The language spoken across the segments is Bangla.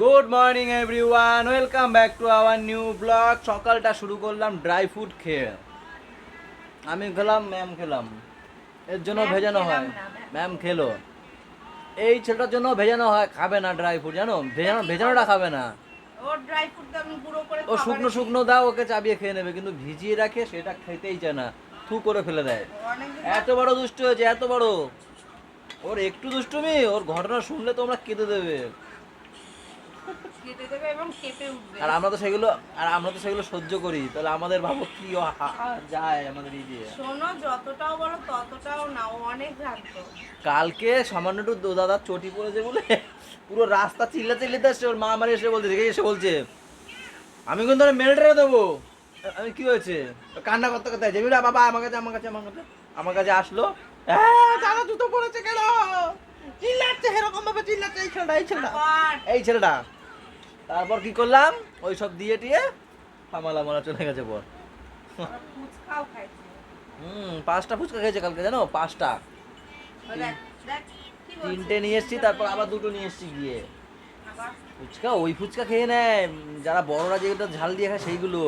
Good morning everyone, welcome back to our new blog. সকালটা শুরু করলাম ড্রাই ফ্রুট খেয়ে। আমি খেলাম, ম্যাম খেলাম, এর জন্য ভেজানো হয়। ম্যাম খেলো, এই ছেলেটার জন্য ভেজানো হয়, খাবে না ড্রাই ফ্রুট, জানো? ভেজানোটা খাবে না। ওর ড্রাই ফ্রুট তো আমি গুঁড়ো করে ও শুকনো শুকনো দাও, ওকে চাবিয়ে খেয়ে নেবে, কিন্তু ভিজিয়ে রাখে সেটা খেতেই চায় না, থু করে ফেলে দেয়। এত বড় দুষ্ট হয়েছে, এত বড়। ওর একটু দুষ্টুমি, ওর ঘটনা শুনলে তোমরা কেঁদে দেবে। কেটে দেবে এবং কেঁপে উঠবে। আর আমরা তো সেগুলো সহ্য করি, তাহলে আমাদের ভাবো কি যায় আমাদের এই দিয়ে। শোনো, যতটাও বলো ততটাও না, ও অনেক জানতো। কালকে সামান্য একটু দাদার চটি পড়েছে বলে পুরো রাস্তা চিল্লাতে আসছে। ওর মা আমার এসে বলছে, রেগে এসে বলছে আমি কিন্তু মেরে টেরে দেবো। আমি কি হয়েছে, কান্না করতে করতে জেমিলা বাবা আমার কাছে আসলো। দাদা জুতো পড়েছে কেন, চিল্লাচ্ছে এরকম ভাবে, চিল্লাচ্ছে এই ছেলেটা। তারপর কি করলাম, ওই সব দিয়ে টিয়ে ফামালা মারা চলে গেছে পর। ওরা ফুচকাও খাইছে। 5টা ফুচকা খেয়েছে কালকে, জানো? 5টা। ও দেখ, দেখ, কি বলছে? 3টে নিয়ে এসছি, তারপর আবার 2টো নিয়ে এসছি গিয়ে। আবার ফুচকা, ওই ফুচকা খেয়ে নেয় যারা বড়রা যেগুলো ঝাল দিয়ে খায় সেইগুলো।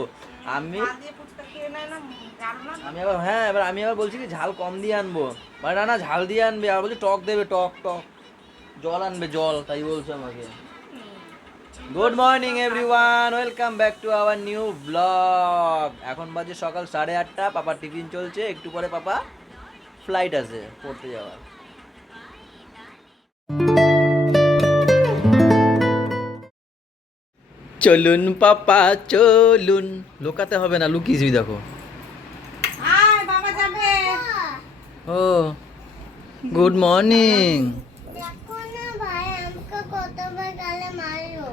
আমি ঝাল দিয়ে ফুচকা খেয়ে নেয় না, জানো না? আমি আবার আমি আবার বলছি কি ঝাল কম দিয়ে আনবো, মানে না ঝাল দিয়ে আনবে, আর বলছি টক দেবে, টক টক জল আনবে, জল, তাই বলছে আমাকে। Good morning everyone, welcome back to our new blog. এখন বাজে সকাল 8:30। পাপার টিফিন চলছে, একটু পরে পাপা ফ্লাইট আছে পড়তে যাওয়ার। চলুন পাপা চলুন, লুকাতে হবে না, লুকিয়েছি দেখো। আয়, বাবা যাবে। ও গুড মর্নিং। দেখো না ভাই, আমাকে কতবার গালে মারলো।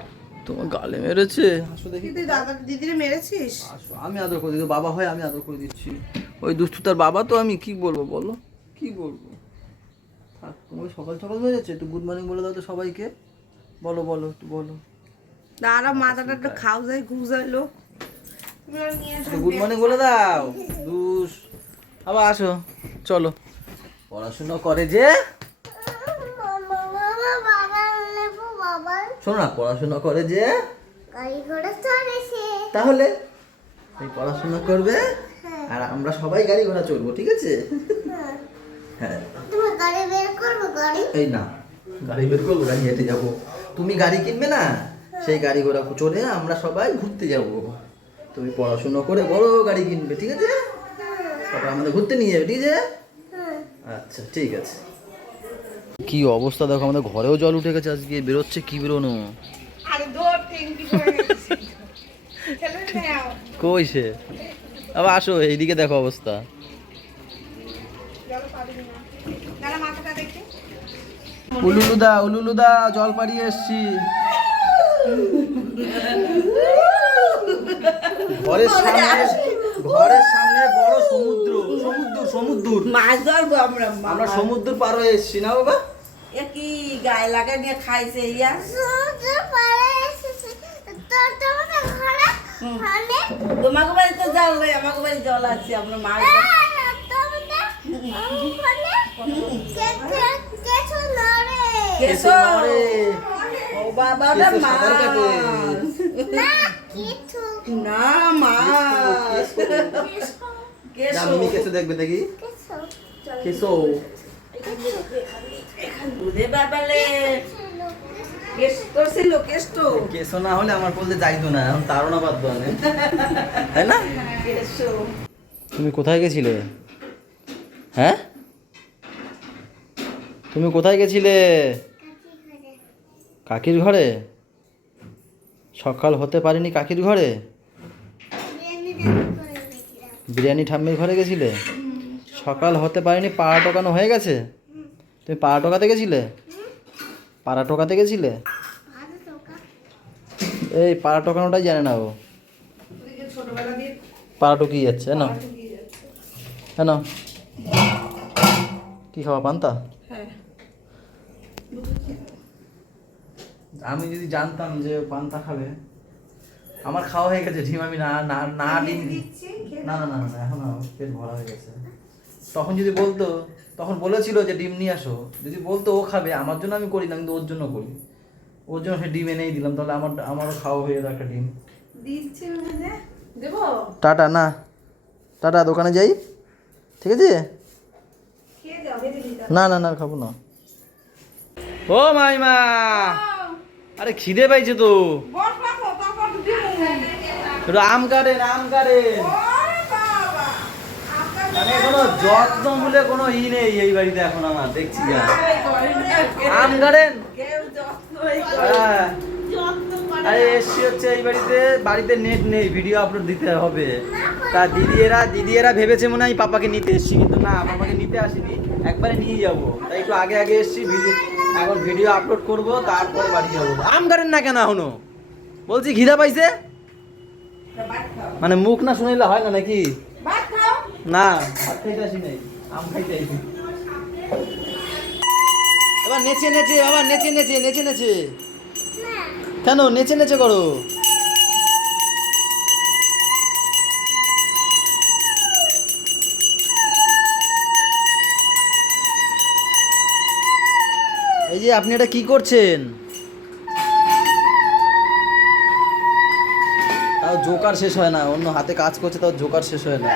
তোমার গালে মেরেছে? আসো দেখি। তুই দাদা দিদিরে মেরেছিস? আসো, আমি আদর করে দিচ্ছি, বাবা হয় আমি আদর করে দিচ্ছি। ওই দুষ্টু তার বাবা, তো আমি কি বলবো বলো, কি বলবো। থাক, তোমার সকাল সকাল হয়ে যাচ্ছে, একটু গুড মর্নিং বলে দাও তো সবাইকে। বলো বলো, একটু বলো। দাঁড়া, মাথাটা একটু খাও, যাই ঘুষাইলো। তুমি ওর নিয়ে এসো। গুড মর্নিং বলে দাও। দুষ, আবার আসো, চলো। পড়াশোনা করে যে, বাবা নেবো, বাবা শোনো না, পড়াশোনা করে যে, গাড়ি ঘোড়া চড়েছে। তাহলে এই পড়াশোনা করবে আর আমরা সবাই গাড়ি ঘোড়া চড়বো, ঠিক আছে? হ্যাঁ, তুমি গাড়ি বের করবো, গাড়ি এই না, গাড়ি বের করবো, গাড়ি হেঁটে যাবো। তুমি গাড়ি কিনবে না, সেই গাড়ি ঘোড়া চড়ে আমরা সবাই ঘুরতে যাবো। তুমি পড়াশোনা করে বড় গাড়ি কিনবে, ঠিক আছে? তারপর আমাদের ঘুরতে নিয়ে যাবে, ঠিক আছে? আচ্ছা ঠিক আছে। কি অবস্থা দেখো, আমাদের ঘরেও জল উঠে গেছে আজকে, বেরোচ্ছে কি বেরোনো। আরে ধর, ট্যাঙ্কি করে গেছে। ঠেলে নাও। কই সে, আবার আসো, এইদিকে দেখো অবস্থা। জল পাবি না। দাঁড়া, মাথাটা দেখে। উলুলুদা জল পাড়িয়ে এসছি। ঘরের সামনে বড় সমুদ্র। মাছ ধরবো আমরা। আমরা সমুদ্র পার হয়ে এসছি না বাবা। এ কি গায়ে লাগা নিয়ে খাইছে ইয়া? সমুদ্র পাড়ে এসেছে। তোমাদের ঘরে আমি তোমাকে বাড়ি তো জল নেই, আমাকে বাড়ি জল আছে, আমরা মাছ ধর- কেশো। ও বাবা, ওটা কেশো মাছ। সাঁতার কাটে। না, মাছ। কেশো। মিমি কেসো দেখবে দেখি, কেসো। ওরে বাবালে। কেষ্ট ছিল, কেষ্ট। কেসো না হলে আমার বলতে যাইতো না, এখন তারও না বাদ মানে, তাই না? কেশো। তুমি কোথায় গেছিলে? হ্যাঁ, তুমি কোথায় গেছিলে? কাকির ঘরে? সকাল হতে পারিনি কাকির ঘরে? বিরিয়ানি ঠাম্মির ঘরে গেছিলে? সকাল হতে পারিনি, পাড়া টোকানো হয়ে গেছে? তুমি পাড়া টোকাতে গেছিলে? পাড়া টোকাতে গেছিলে? এই পাড়া টোকানোটাই জানে না ও। ছোটবেলা দিয়ে পাড়া টুকিয়ে যাচ্ছে, না না, কি খাওয়া, পান্তা? হ্যাঁ। আমি যদি জানতাম যে পান্তা খাবে, আমার খাওয়া হয়ে গেছে ডিম, আমি না না না ডিম দিচ্ছি, খেয়ে না না না না, এখন আমার পেট ভরা হয়ে গেছে। তখন যদি বলতো, তখন বলেছিল যে ডিম নিয়ে আসো, যদি বলতো ও খাবে, আমার জন্য আমি করি না, কিন্তু ওর জন্য করি। ওর জন্য সে ডিম এনেই দিলাম, তাহলে আমারও খাওয়া হয়ে যেত একটা ডিম। দিচ্ছি ভেজে দেবো। টাটা, না টাটা, দোকানে যাই, ঠিক আছে? খেয়ে যাও, ভেজে দিতে না না না খাবো না। ও মাইমা, আরে খিদে পাইছে তো, বস বাবা তারপর দিবো। একটু আম কাটেন, আম কাটেন। ওরে বাবা, আপনার মানে কোনো যত্ন বলে কোনো ই নেই এই বাড়িতে এখন, আমার দেখছি যা আম কাটেন। কেউ যত্নই হ্যাঁ, যত্ন করে আরে এসছি হচ্ছে এই বাড়িতে নেট নেই, ভিডিও আপলোড দিতে হবে। তা দিদিয়েরা ভেবেছে মনে হয় পাপাকে নিতে এসছি, কিন্তু না, পাপাকে নিতে আসিনি, একবারে নিয়ে যাবো। তাই একটু আগে আগে এসছি, এখন ভিডিও আপলোড করব, তারপরে বাড়ি যাবো। আম কাটেন না কেন এখনো? বলছি খিদা পাইছে, ভাত খাও, মানে মুখ না শুনাইলে হয় না নাকি? ভাত খাও। না, ভাত খাইতে আসি নাই, আম খাইতে আসি। এবার নেচে নেচে বাবা, নেচে নেচে নেচে নেচে কেন নেচে নেচে করো? এই যে আপনি এটা কি করছেন? তাও জোকার শেষ হয় না, অন্য হাতে কাজ করছে তাও জোকার শেষ হয় না।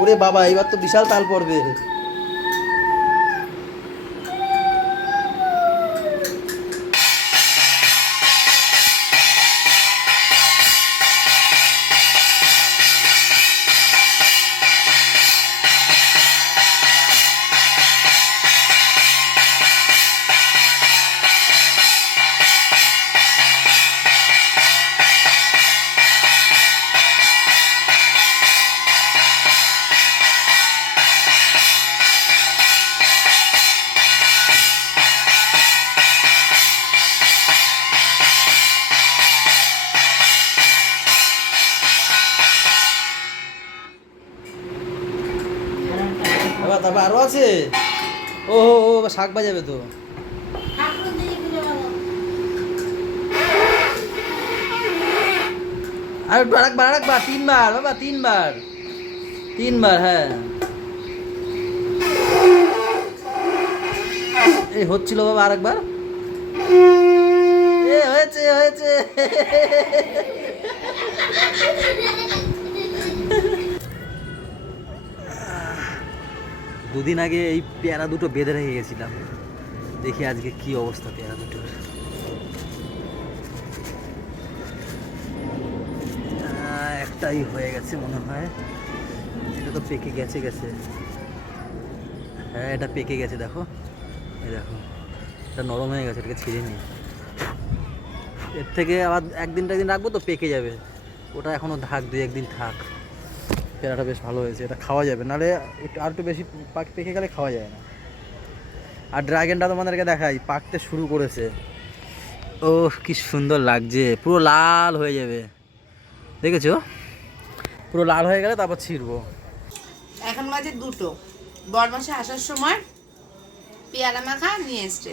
ওরে বাবা, এবার তো বিশাল তাল পড়বে। এবার তারপর আরো আছে। ও ও ও, এবার শাক বাজাবে তো। ঠাকুর দিয়ে পুজো করো। আর একটু আরেকবার 3বার বাবা, 3বার, হ্যাঁ। এই হচ্ছিল বাবা, আরেকবার। এ হয়েছে হয়েছে। দুদিন আগে এই পেয়ারা দুটো বেঁধে রেখে গেছিলাম, দেখি আজকে কি অবস্থা পেয়ারা দুটোর। একটাই হয়ে গেছে মনে হয়, এটা তো পেকে গেছে। হ্যাঁ, এটা পেকে গেছে, দেখো, এই দেখো, এটা নরম হয়ে গেছে, এটাকে ছিঁড়ে নি। এর থেকে আবার একদিন রাখবো তো পেকে যাবে, ওটা এখনও থাক, 2-1 দিন থাক। পেয়ারাটা বেশ ভালো হয়েছে, এটা খাওয়া যাবে, নাহলে আর একটু বেশি পেকে গেলে খাওয়া যায় না। আর ড্রাগনটা তোমাদেরকে দেখাই, পাকতে শুরু করেছে। ও কি সুন্দর লাগছে, পুরো লাল হয়ে যাবে, দেখেছো? পুরো লাল হয়ে গেলে তারপর ছিঁড়বো। এখন বাজে 2টো। বরমাসে আসার সময় পেয়ারা মাখা নিয়ে এসছে,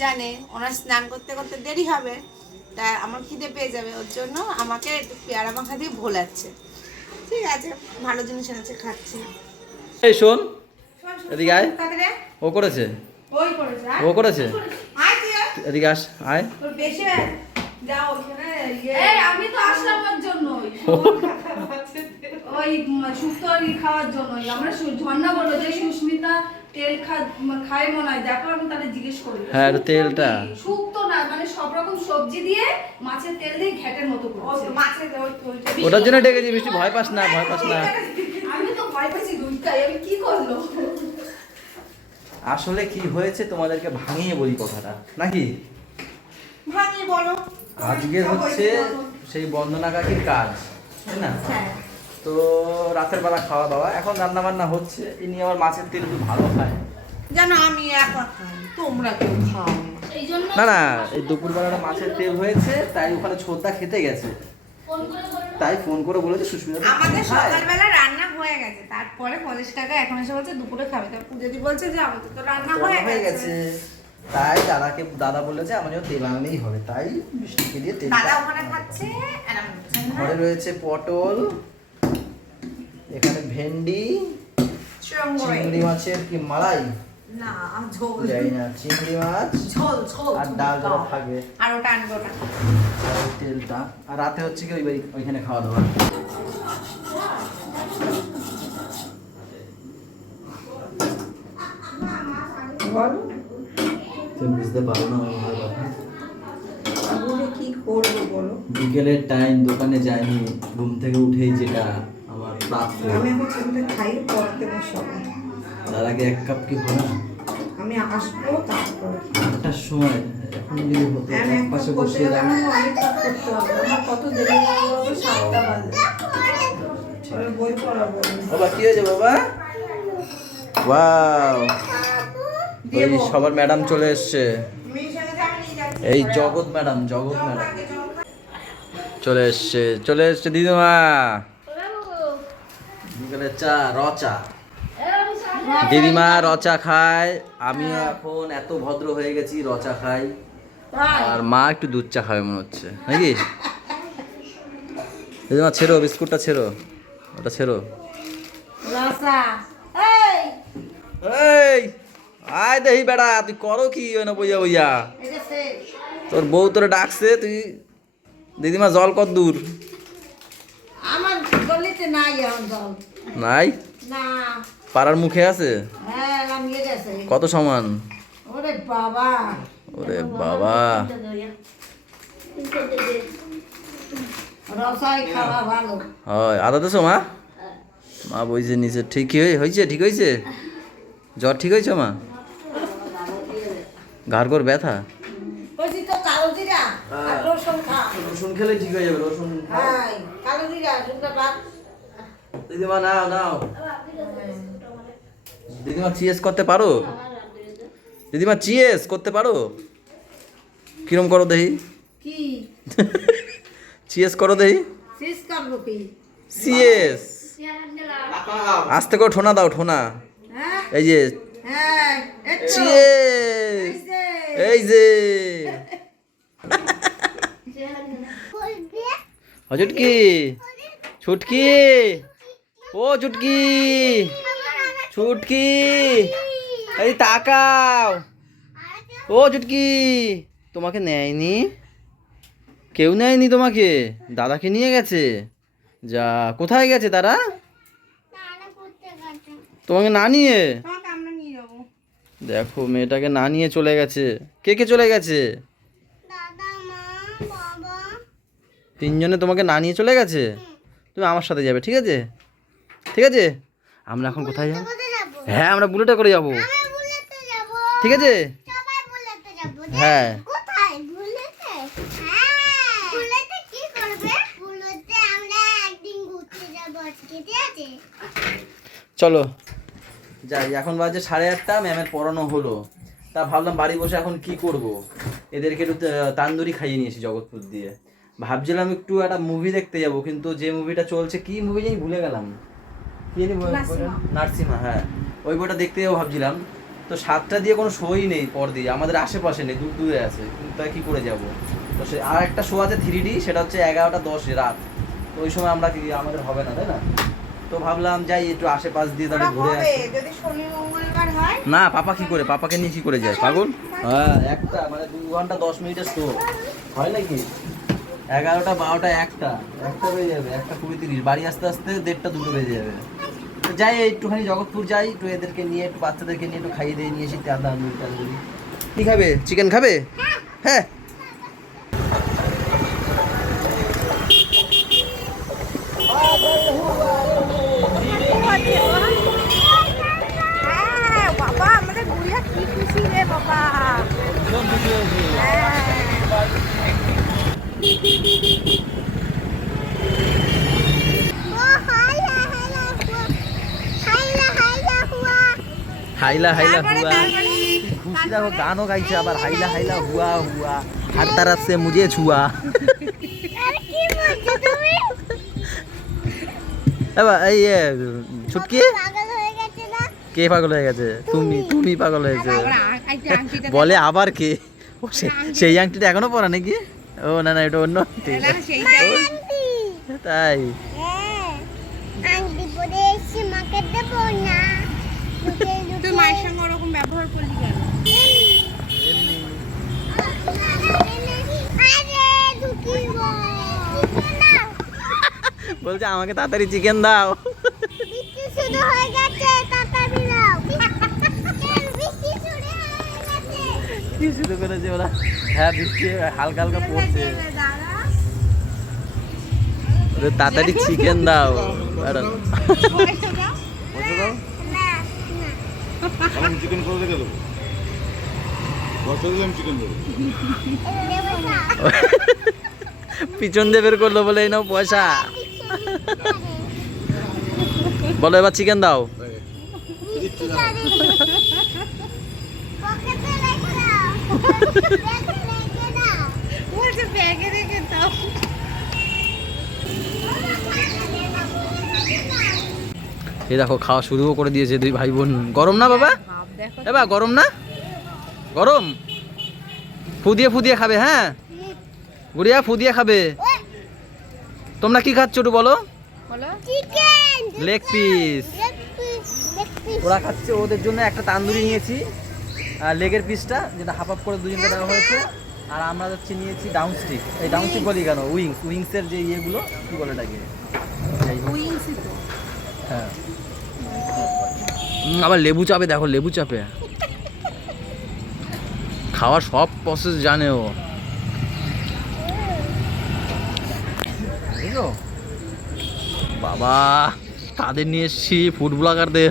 জানে ওনার স্নান করতে করতে দেরি হবে, তাই আমার খিদে পেয়ে যাবে, ওর জন্য আমাকে একটু পেয়ারা মাখা দিয়ে ভোলাচ্ছে। ঠিক আছে, ভালো জিনিস এনেছে, খাচ্ছি। এই শোন, এদিকে আয়। তাড়াতাড়ি ও করেছে, ওই করেছে, ও করেছে, আয় তুই আয়। এদিকে আস, আয়। তোর বেশি যাও ওখানে এই আমি তো আসলাম ওর জন্যই, ওই শুক্তো খাওয়ার জন্যই। আমরা ঝর্ণা বললো যে সুস্মিতা তেল খায় মনে হয়, দেখো আমি তাহলে জিজ্ঞেস করি। হ্যাঁ, একটু তেলটা। শুক্তো না, মানে সব রকম সবজি দিয়ে মাছের তেল দিয়ে ঘ্যাটের মতো করছে। মাছের ওটার জন্য ডেকেছি, বৃষ্টি ভয় পাস না। আমি তো ভয় পাইছি দুইটাই, আমি কি করলো? আসলে কি হয়েছে তোমাদেরকে ভাঙিয়ে বলি কথাটা, নাকি? ভাঙি বলো। আজকে হচ্ছে সেই বন্দনা কাকির কাজ, তাই না? হ্যাঁ। তো রাতের বেলা খাওয়া দাওয়া, এখন রান্না বান্না হচ্ছে, ইনি আবার মাছের তেল একটু ভালো খায়। জানো আমি একা খাই, তোমরা কেউ খাও না। এই জন্য না না, এই দুপুরবেলাটা মাছের তেল হয়েছে, তাই ওখানে ছোটদা খেতে গেছে, ফোন করে বললো। তাই ফোন করে বলেছে সুস্মিতা তো আমাদের খায়। সকালবেলা রান্না হয়ে গেছে, তারপরে পলিশ কাকা এখন এসে বলছে দুপুরে খাবে, তা পূজাদি বলছে যে আমাদের তো রান্না হয়ে গেছে। তাই দাদা বলেছে আমার জন্য তেল আনলেই হবে, তাই বৃষ্টিকে দিয়ে তেল। দাদা ওখানে খাচ্ছে আর আমি খাচ্ছি না। ঘরে রয়েছে পটল, এখানে ভেন্ডি, চঙ্গড়ে। চিংড়ি মাছের কি মালাই, না ঝোল জানি না, চিংড়ি মাছ ঝোল ঝোল আর ডাল যেটা থাকবে আর ওটা আনবো না। আর ওই তেলটা, আর রাতে হচ্ছে কি ওইখানে খাওয়া দাওয়া। বলো তুমি বুঝতে পারো না আমার কথা। তাহলে কি করবো বলো? বিকেলের টাইম, দোকানে যাইনি, ঘুম থেকে উঠেই যেটা আমার প্রাপ্য, আমি এখন ছেলেটা খাই পড়াতে বসাবো। তার আগে এক কাপ কি খাওয়া? আমি আসবো তারপরে 8টার সময়, এখন যদি হতো আমি এক এক পাশে কাপ করতে বসে গেলে আমার অনেক কাজ করতে হবে। আমার কত দেরি হবে? 7টা বাজে। পরে বই পড়াবো। বাবা কি হয়েছে বাবা? ওয়াও, ওই সবার ম্যাডাম চলে এসছে। মিশনে যাবে নিয়ে যাচ্ছি। এই জগৎ ম্যাডাম চলে এসছে দিদিমা। বিকেলে চা, রচা, দিদিমা রচা খায়, আমিও এখন এত ভদ্র হয়ে গেছি, রচা খাই। আর মা একটু দুধ চা খাবে মনে হচ্ছে নাকি? দিদিমা ছেড়ো, বিস্কুটটা ছেড়ো, ওটা ছেড়ো। রসা এই এই আয় দেখি বেড়া, তুই করো কি না বইয়া বইয়া? এটা সে তোর বউ তোরে ডাকছে, তুই দিদিমা জল কত দূর? আমার গলিতে নাই এখন জল। নাই, না পাড়ার মুখে আছে। হ্যাঁ নামিয়ে গেছে। কত সমান? ওরে বাবা ওরে বাবা, রসাই খাওয়া ভালো। হয় আদা দেছো মা? মা বইছে নিচে। ঠিক হয়েছে, ঠিক হয়েছে, জ্বর ঠিক হয়েছে মা? ঘাড় ঘর ব্যথা? বলছি তো কালো জিরা আর রসুন খা। রসুন খেলে ঠিক হয়ে যাবে, রসুন খাও। হ্যাঁ কালো জিরা শুনতে পার। দিদিমা নাও নাও। দিদিমা চিয়েস করতে পারো? দিদিমা চিয়েস করতে পারো? কিরম করো দেখি, কি চিয়েস করো দেখি। শেষ করবো কি? সিএস আস্তে করে ঠোনা দাও, ঠোনা। হ্যাঁ এই যে হ্যাঁ চিয়েস, এই যে ও চুটকি, ছুটকি, ও চুটকি, ছুটকি, এই তাকাও। ও চুটকি, তোমাকে নেয়নি? কেউ নেয়নি তোমাকে? দাদাকে নিয়ে গেছে। যা, কোথায় গেছে তারা? তোমাকে না নিয়ে? তোমাকে আমরা নিয়ে যাবো। দেখো মেয়েটাকে না নিয়ে চলে গেছে। কে কে চলে গেছে? দাদা, মা, বাবা। তিনজনে তোমাকে না নিয়ে চলে গেছে। তুমি আমার সাথে যাবে, ঠিক আছে? ঠিক আছে, আমরা এখন কোথায় যাবো? কোথায় যাবো? হ্যাঁ, আমরা বুলেটে করে যাবো, আমি বুলেটে যাবো। ঠিক আছে? সবাই বুলেটে যাবো। হ্যাঁ। কোথায়? বুলেটে? হ্যাঁ। বুলেটে কি করবে? বুলেটে আমরা একদিন ঘুরতে যাবো আজকে, ঠিক আছে? চলো যাই। এখন বাজে 8:30, ম্যামের পড়ানো হলো। তা ভাবলাম বাড়ি বসে এখন কি করব, এদেরকে একটু তান্দুরি খাইয়ে নিয়েছি জগৎপুর দিয়ে। ভাবছিলাম একটু একটা মুভি দেখতে যাব, কিন্তু যে মুভিটা চলছে, কি মুভি জানি ভুলে গেলাম, কি জানি নার্সিমা, হ্যাঁ ওই বইটা দেখতে যাবো ভাবছিলাম। তো 7টা দিয়ে কোনো শোই নেই পর দিয়ে, আমাদের আশেপাশে নেই, দূর দূরে আছে, কিন্তু তাই কী করে যাব? তো সে আর একটা শো আছে 3D, সেটা হচ্ছে 11:10 রাত। তো ওই সময় আমরা কি, আমাদের হবে না, তাই না? তো ভাবলাম যাই একটু আশেপাশ দিয়ে তাহলে ঘুরে আসি। যদি শনি মঙ্গলবার হয় না, পাপা কি করে, পাপাকে নিয়ে কি করে যায় পাগল? হ্যাঁ, একটা মানে 2 ঘন্টা 10 মিনিটের শো হয় নাকি? 11টা 12টা 1টা বেজে যাবে, 1:20 বাড়ি আসতে আসতে 1:30 2টো বেজে যাবে। তো যাই একটুখানি জগৎপুর যাই, একটু এদেরকে নিয়ে, একটু বাচ্চাদেরকে নিয়ে একটু খাইয়ে দিয়ে নিয়ে এসি। তান্দুরি কি খাবে? চিকেন খাবে? হ্যাঁ। বাবা আমাদের গুড়িয়া কি খুশি রে বাবা। ও হাইলা হাইলা হুয়া। হাইলা হাইলা হুয়া। হাইলা হাইলা হুয়া, খুশি দেখো, গানও গাইছে আবার, হাইলা হাইলা হুয়া হুয়া, हर तरफ से मुझे छुआ। আরে কি বলছো তুমি? এই ছুটকি, পাগল হয়ে গেছে না? কে পাগল হয়ে গেছে? তুমি পাগল হয়েছে বলে আবার কে? ও সেই আংটিটা এখনো পরা নাকি? ও না না, এটা অন্য আংটি। আন্টি। তাই? হ্যাঁ। আন্টি পরে এসে মাকে দেবো না। তুই মায়ের সঙ্গে ওরকম ব্যবহার করলি কেন? বলছে আমাকে তাড়াতাড়ি চিকেন দাও। শুরু হয়ে গেছে, তাড়াতাড়ি দাও। বৃষ্টি শুরু হয়ে গেছে। কি শুরু করেছে ওরা? হ্যাঁ বৃষ্টি হালকা হালকা পড়ছে। ওদের তাড়াতাড়ি চিকেন দাও। ম্যাডাম না, আমি চিকেন করে রেখে দেবো। বছর দিলে আমি চিকেন দেবো। পিছন দিয়ে বের করলো বলে এই নাও পয়সা। বলো এবার চিকেন দাও। পকেটে রেখে দাও। ব্যাগে রেখে দাও। বলছে ব্যাগে রেখে দাও। এই দেখো খাওয়া শুরুও করে দিয়েছে দুই ভাই বোন। গরম না বাবা? ভাব দেখো। এবার গরম না? গরম? ফুদিয়ে ফুদিয়ে খাবে হ্যাঁ? গুড়িয়া ফুদিয়ে খাবে। তোমরা কি খাচ্ছ একটু বলো? বলো। Chicken. Leg piece. Leg piece, leg piece. ওরা খাচ্ছে, ওদের জন্য একটা তান্দুরি নিয়েছি আর লেগের পিসটা যেটা হাফ হাফ করে দুজনকে দেওয়া হয়েছে। আর আমরা হচ্ছে নিয়েছি ডাউন স্টিক। এই ডাউন স্টিক বলি কেন, উইংসের যে ইয়েগুলো কি বলে এটাকে? যাই হোক। উইংসই তো। হ্যাঁ আবার লেবু চাপে, দেখো লেবু চাপে খাওয়ার সব প্রসেস জানে ও। বুঝলো বাবা, তাদের নিয়ে এসছি ফুড ব্লগারদের।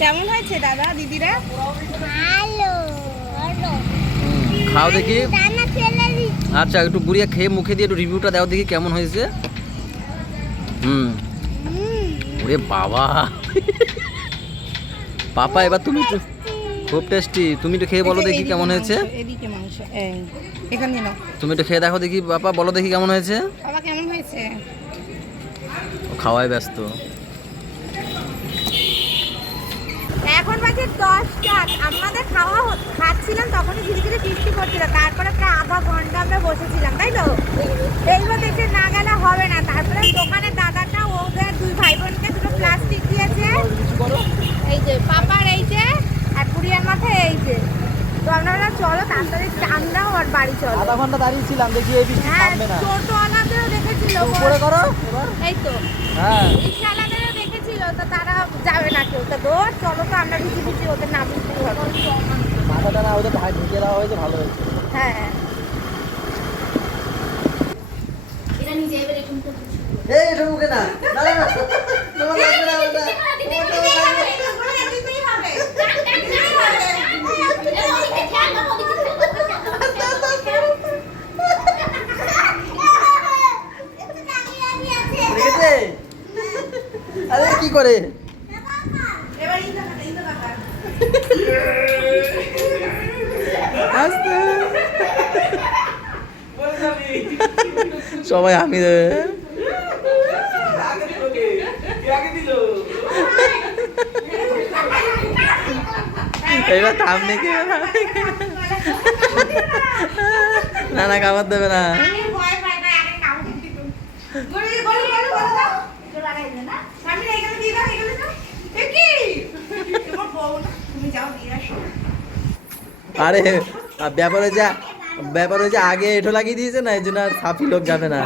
কেমন হয়েছে দাদা দিদিরা? ভালো, ভালো। খাও দেখি। দানা ফেলে দিচ্ছি। আচ্ছা একটু বুড়িয়া খেয়ে মুখে দিয়ে একটু রিভিউটা দাও দেখি কেমন হয়েছে। ওরে বাবা পাপা এবার তুমি একটু, খুব টেস্টি। তুমি একটু খেয়ে বলো দেখি কেমন হয়েছে। এদিকে মাংস, এই এখানে নাও। তুমি একটু খেয়ে দেখো দেখি বাবা, বলো দেখি কেমন হয়েছে। বাবা কেমন হয়েছে? ও খাওয়ায় ব্যস্ত। এখন বাজে 10টা। আমাদের খাচ্ছিলাম তখনই ধীরে ধীরে বৃষ্টি পড়ছিল। তারপরে প্রায় আধা ঘন্টা আমরা বসেছিলাম, তাই তো? এইগুলো দেখে না গেলে হবে না। তারপরে দোকানের দাদাটা ওদের দুই ভাই বোনকে দুটো প্লাস্টিক দিয়েছে। এই যে পাপার এই যে, আর পুরিয়ার মাথায় এই যে। তো আমরা বললাম চলো তাড়াতাড়ি চান দাও আর বাড়ি চলো। আধা ঘন্টা দাঁড়িয়ে ছিলাম, দেখি এই বৃষ্টি হ্যাঁ, থামবে না। টোটোওয়ালাদেরও দেখেছিল। উপরে করো এবার। এই তো হ্যাঁ রিক্সাওয়ালাদেরও দেখেছিল, তো তারা যাবে না কেউ। তো দৌড় চলো, তো আমরা ভিজি ভিজি ওদের না বৃষ্টি হবে। মাথাটা না ওদের ঢুকিয়ে দেওয়া হয়েছে, ভালো হয়েছে। হ্যাঁ এই এটা মুখে না, না না না, তোমার লাগবে না ওটা। দেখেছে? আরে কি করে? আস্তে। সবাই আমি এবার থামনে কি না না খাবার দেবে না। আরে ব্যাপার হয়েছে আগে এঠো লাগিয়ে দিয়েছে না, এই জন্য আর সাফি লোক যাবে না।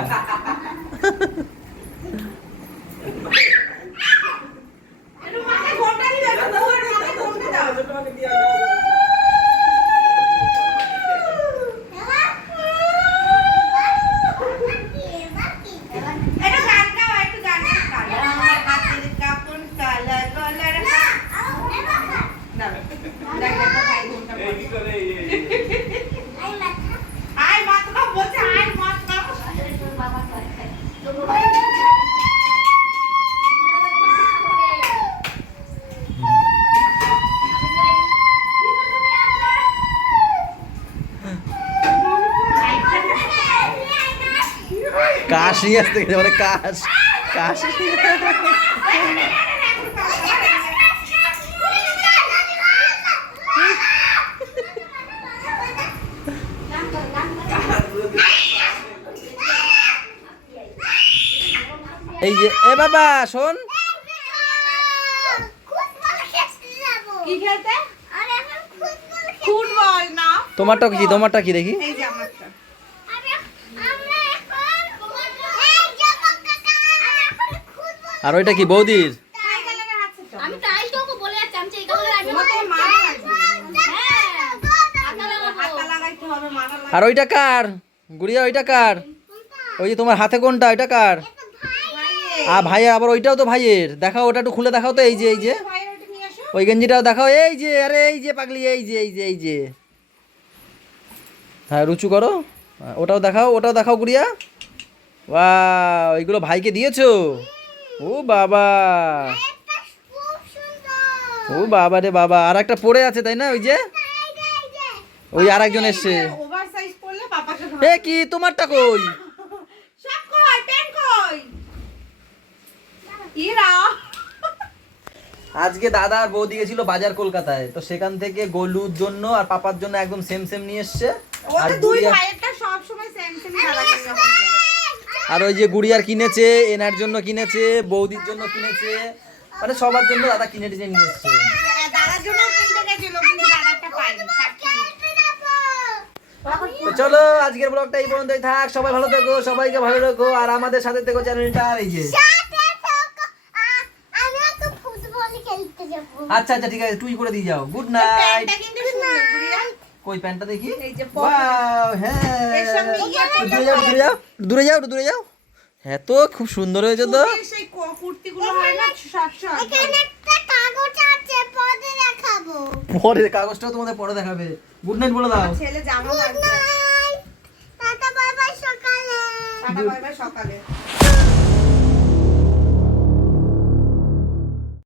কাশ নিয়ে আসতে গেছে, মানে কাশ কাশ। এই যে এ বাবা শোন, কি খেলতে? আর এখন ফুটবল খেলতে। ফুটবল না, তোমারটা কি দেখি? এই যে আমারটা। আমরা এখন এই যাবো কাকা। আমরা এখন ফুটবল। আর ওইটা কি বৌদির? টাই কালারের আছে তো। আমি তাই তো ওকে বলে যাচ্ছি আমি এই কালার আগে তোমাকে মারা লাগবে। হ্যাঁ হাতটা লাগাইতে হবে, মারা লাগবে। আর ওইটা কার? গুড়িয়া ওইটা কার? ওই যে তোমার হাতে কোনটা, ওইটা কার? আর ভাইয়ের, আবার ওইটাও তো ভাইয়ের। দেখাও ওটা একটু খুলে দেখাও তো। এই যে ভাইয়ের ওটা নিয়ে আসো। ওই গেঞ্জিটাও দেখাও। এই যে, আরে এই যে পাগলি, এই যে হ্যাঁ, রুচু করো। ওটাও দেখাও গুড়িয়া। বাহ, ওইগুলো ভাইকে দিয়েছো? ও বাবা, এটা খুব সুন্দর। ও বাবা রে বাবা। আর একটা পড়ে আছে তাই না? ওই যে এই যে ওই আর একজন এসছে। ওভার সাইজ পরলে পাপাকে এ কি তোমারটা কই? সব কই, প্যান্ট কই? ইরা আজকে দাদা আর বৌদি গেছিল বাজার কলকাতায়, তো সেখান থেকে গোলুর জন্য আর পাপার জন্য একদম সেম নিয়ে এসছে। আর ওদের দুই গুড়িয়া, ভাইয়েরটা সব সময় সেম সেম খেলা খেলে। আর ওই যে গুড়িয়ার কিনেছে, এনার জন্য কিনেছে, বৌদির জন্য কিনেছে, মানে সবার জন্য দাদা কিনে টিনে নিয়ে এসছে। দাদার জন্য কিনতে গেছিল কিন্তু দাদারটা পাইনি। তো চলো আজকের ব্লগটা এই পর্যন্তই থাক। সবাই ভালো থেকো, সবাইকে ভালো রাখো, আর আমাদের সাথে থেকো চ্যানেলটা। আর এই যে আমি তো ফুটবল খেলতে যাব। আচ্ছা ঠিক আছে, তুই করে দিয়ে যাও। Good night. প্যান্টটা কিন্তু সুন্দর গুড়িয়া। কই প্যান্টটা দেখি? এই যে ওয়াও, হ্যাঁ। এর সঙ্গে ইয়ে দূরে যাও। হ্যাঁ তো খুব সুন্দর হয়েছে তো। সুতির সেই কুর্তিগুলো হয় না শর্ট শর্ট। এখানে একটা কাগজ আছে পরে দেখাবো। পরে কাগজটাও তোমাদের পরে দেখাবে। গুড নাইট বলে দাও। ছেলে জামা লাগবে। টাটা বাই বাই সকালে। টাটা বাই বাই সকালে।